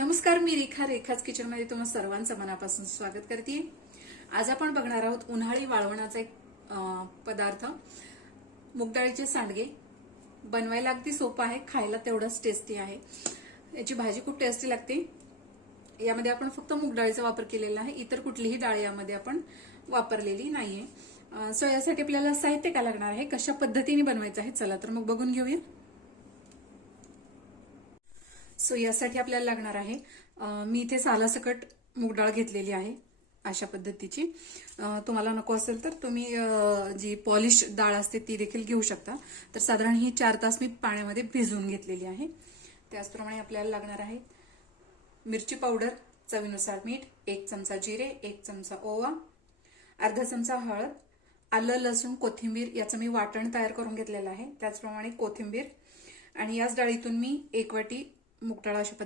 नमस्कार, मी रेखाच किचनमध्ये तुम्हा सर्वांचं मनापासून स्वागत करते। आज आपण बघणार आहोत उन्हाळी वाळवणाचा एक पदार्थ, मूग डाळीचे सांडगे। बनवायला अगदी सोपं आहे, खायला तेवढंच टेस्टी आहे। याची भाजी खूप टेस्टी लागते। यामध्ये आपण फक्त मूग डाळीचा वापर केलेला आहे, इतर कुठलीही डाळ यामध्ये आपण वापरलेली नाहीये। सो यासाठी आपल्याला साहित्य काय लागणार आहे, कशा पद्धतीने बनवायचं आहे, चला तर मग बघून घेऊया। सो यासाठी आपल्याला लागणार आहे, मी इथे सालासकट मूग डाळ घेतलेली आहे अशा पद्धतीची। तुम्हाला नको असेल तर तुम्ही जी पॉलिश डाळ असते ती देखील घेऊ शकता। तर साधारण ही 4 तास मी पाण्यामध्ये भिजवून घेतलेली आहे। त्याचप्रमाणे आपल्याला लागणार आहे मिरची पावडर, चवीनुसार मीठ, 1 चमचा जिरे, 1 चमचा ओवा, अर्धा चमचा हळद, आलं, लसूण, कोथिंबीर याचं मी वाटण तयार करून घेतलेलं आहे। त्याचप्रमाणे कोथिंबीर आणि याच डाळीतून मी 1 वाटी मूग डाळ अशा